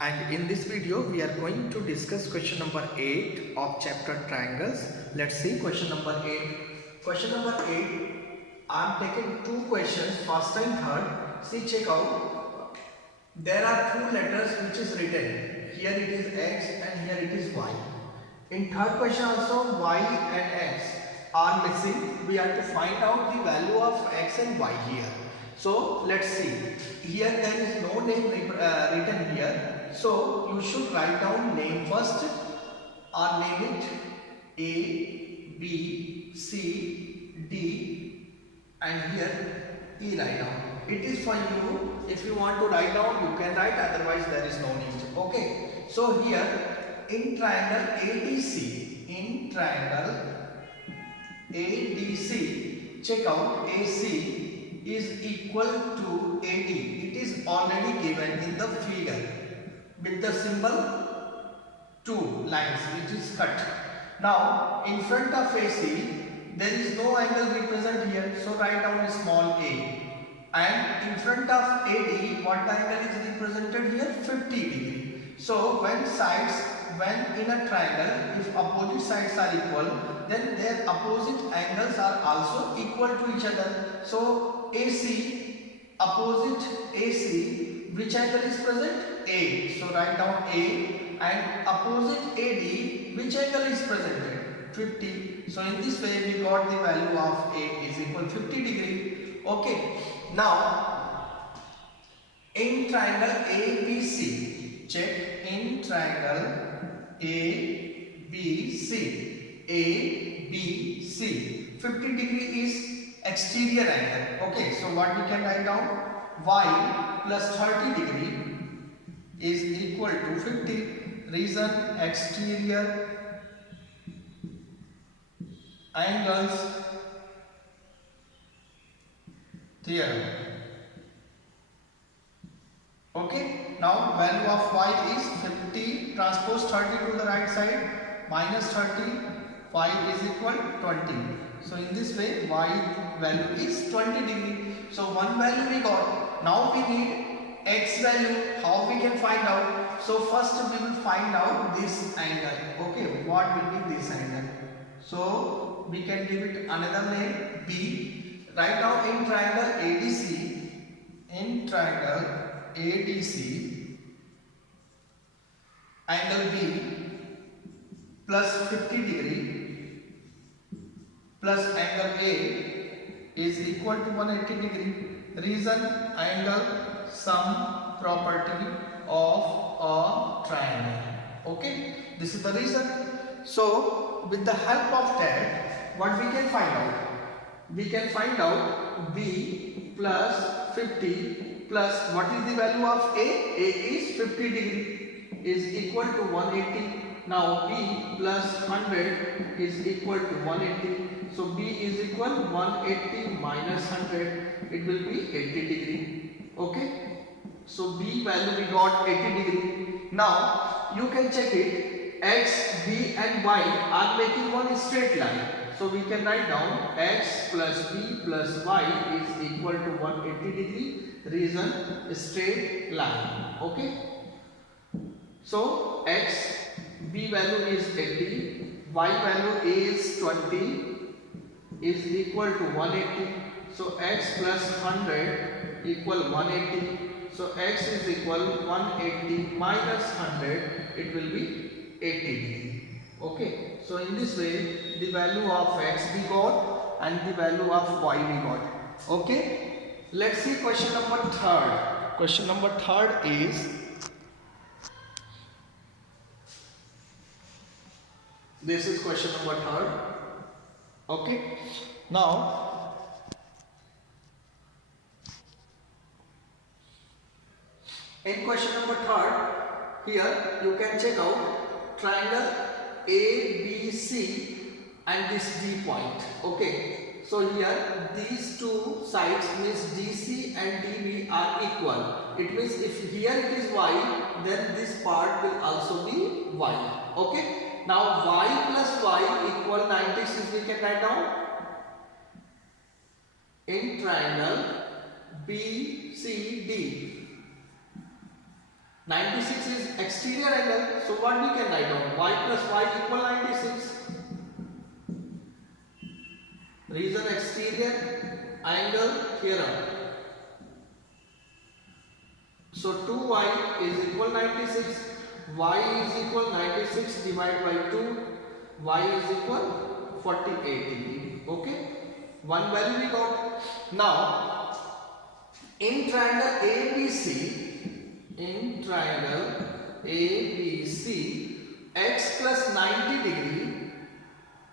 And in this video we are going to discuss question number 8 of chapter triangles. Let's see question number 8. Question number 8, I am taking two questions, first and third. See, check out. There are two letters which is written. Here it is X and here it is Y. In third question also Y and X are missing. We have to find out the value of X and Y here. So let's see. Here there is no name written here. So you should write down name first or name it A, B, C, D and here E write down. It is for you. If you want to write down, you can write, otherwise there is no need. Okay. So here in triangle ADC, check out AC is equal to AD. It is already given in the figure with the symbol two lines which is cut. Now in front of AC there is no angle represent here, so write down a small a. And in front of AD, what angle is represented here? 50 degree. So when in a triangle, if opposite sides are equal, then their opposite angles are also equal to each other. So opposite AC, which angle is present? A. So write down A. And opposite AD, which angle is presented? 50. So in this way we got the value of A is equal 50 degree. Okay. Now in triangle ABC, check in triangle ABC, 50 degree is exterior angle. Okay, so what we can write down? Y plus 30 degree is equal to 50. Reason exterior angles theorem. Okay, now value of Y is 50 transpose 30 to the right side minus 30, Y is equal 20. So in this way Y value is 20 degree. So one value we got. Now we need X value. How we can find out? So first we will find out this angle. Okay, what will be this angle? So we can give it another name B. Right now in triangle ADC, angle B plus 50 degree plus angle A is equal to 180 degree. Reason angle sum property of a triangle. Okay, this is the reason. So with the help of that, what we can find out? We can find out B plus 50 plus what is the value of A? A is 50 degree is equal to 180. Now B plus 100 is equal to 180. So B is equal 180 minus 100. It will be 80 degree. Okay. So B value we got 80 degree. Now you can check it. X, B and Y are making one straight line. So we can write down X plus B plus Y is equal to 180 degree. Reason straight line. Okay. So X, B value is 80, Y value is 20 is equal to 180. So X plus 100 equal 180. So X is equal 180 minus 100. It will be 80 degree. Okay. So in this way the value of X we got and the value of Y we got. Okay. Let's see question number 3rd. Question number 3rd is, this is question number 3rd. Okay. Now in question number 3rd, here you can check out triangle ABC and this D point. Okay. So here these two sides means DC and DB are equal. It means if here it is Y, then this part will also be Y. Okay. Now Y plus Y equal 96 we can write down. In triangle BCD, 96 is exterior angle. So what we can write down? Y plus y equal 96. Reason exterior angle theorem. So 2y is equal 96. Y is equal 96 divided by 2. Y is equal 48 degree. Okay. One value we got. Now in triangle ABC, x plus 90 degree,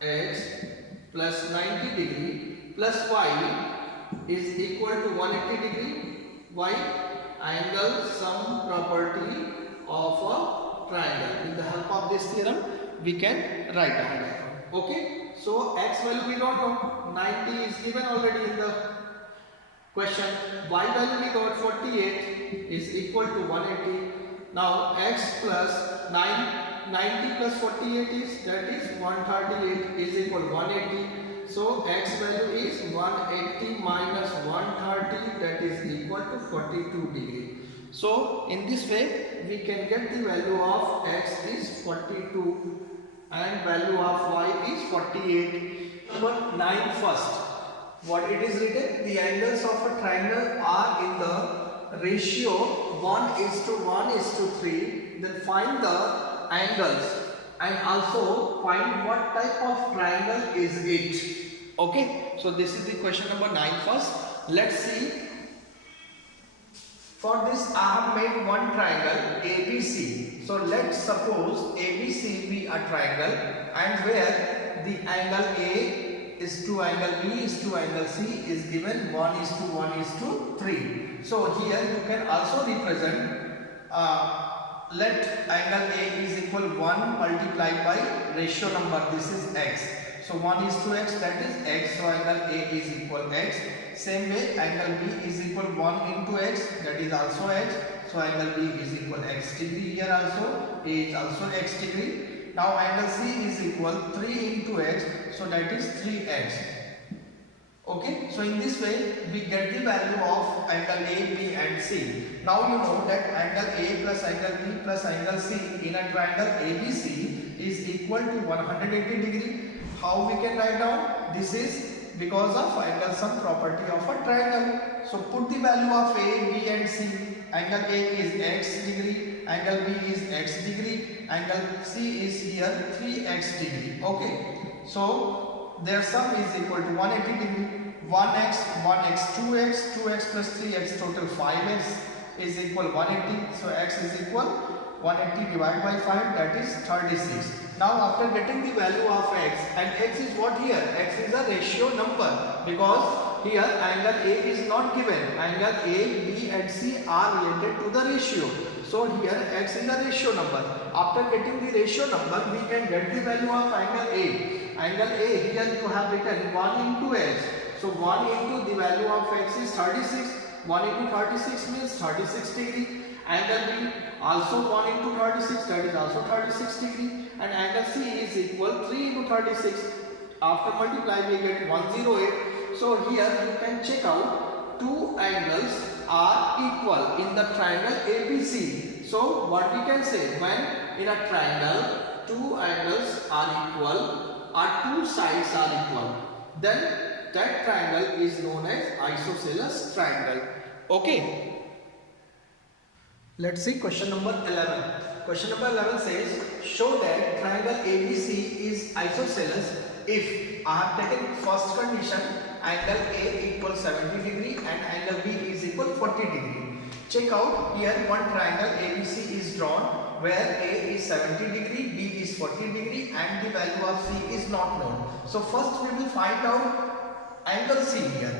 x plus 90 degree plus y is equal to 180 degree. Why? Angle sum property of a triangle. With the help of this theorem, we can write down that. Okay. So x value we don't know. 90 is given already in the question. Y value we got 48 is equal to 180. Now x plus 90 plus 48 is, that is 138 is equal 180. So x value is 180 minus 130, that is equal to 42 degree. So in this way we can get the value of x is 42 and value of y is 48. Number 9 first. What it is written? The angles of a triangle are in the ratio 1:1:3. Then find the angles and also find what type of triangle is it. Okay, so this is the question number 9 first. Let's see. For this I have made one triangle ABC. So let's suppose ABC be a triangle and where the angle A is to angle B is to angle C is given 1:1:3. So here you can also represent let angle A is equal 1 multiplied by ratio number, this is x. So 1:x, that is x, so angle A is equal x. Same way angle B is equal 1:x, that is also x. So angle B is equal x degree, here also A is also x degree. Now angle C is equal 3:x, so that is 3x. Okay, so in this way we get the value of angle A, B and C. Now you know that angle A plus angle B plus angle C in a triangle ABC is equal to 180 degree. How we can write down? This is because of angle sum property of a triangle. So put the value of A, B and C. Angle A is x degree, angle B is x degree, angle C is here 3x degree. Okay, so their sum is equal to 180 degree. 1x, 2x, 2x plus 3x, total 5x is equal 180. So x is equal 180 divided by 5, that is 36. Now after getting the value of x, and x is what here? X is a ratio number because here angle A is not given. Angle A, B and C are related to the ratio. So here x is a ratio number. After getting the ratio number, we can get the value of angle A. Angle A, here you have written 1:x. So 1 into the value of x is 36. 1 into 36 means 36 degree. Angle B also 1 into 36, that is also 36 degree. And angle C is equal 3 into 36. After multiply we get 108. So here you can check out two angles are equal in the triangle ABC. So what we can say, when in a triangle two angles are equal or two sides are equal, then that triangle is known as isosceles triangle. Okay. Let's see question number 11. Question number 11 says, show that triangle ABC is isosceles if I have taken first condition, angle A equals 70 degree and angle B is equal 40 degree. Check out here, one triangle ABC is drawn where A is 70 degree, B is 40 degree and the value of C is not known. So first we will find out angle C here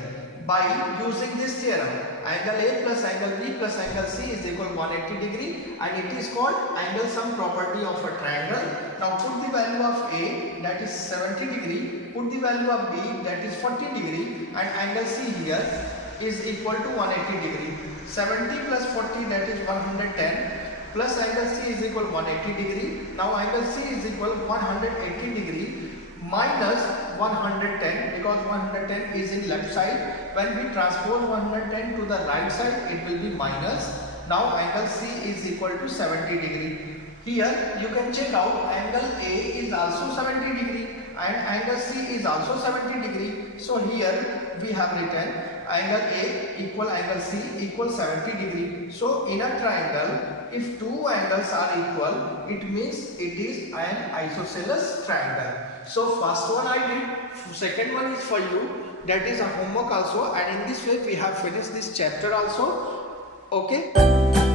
by using this theorem. Angle A plus angle B plus angle C is equal 180 degree and it is called angle sum property of a triangle. Now put the value of A, that is 70 degree, put the value of B, that is 40 degree, and angle C here is equal to 180 degree. 70 plus 40, that is 110, plus angle C is equal 180 degree. Now angle C is equal 180 degree minus 110, because 110 is in left side. When we transpose 110 to the right side, it will be minus. Now angle C is equal to 70 degree. Here you can check out angle A is also 70 degree and angle C is also 70 degree. So here we have written angle A equal angle C equal 70 degree. So in a triangle, if two angles are equal, it means it is an isosceles triangle. So first one I did, second one is for you, that is a homework also, and in this way we have finished this chapter also. Okay.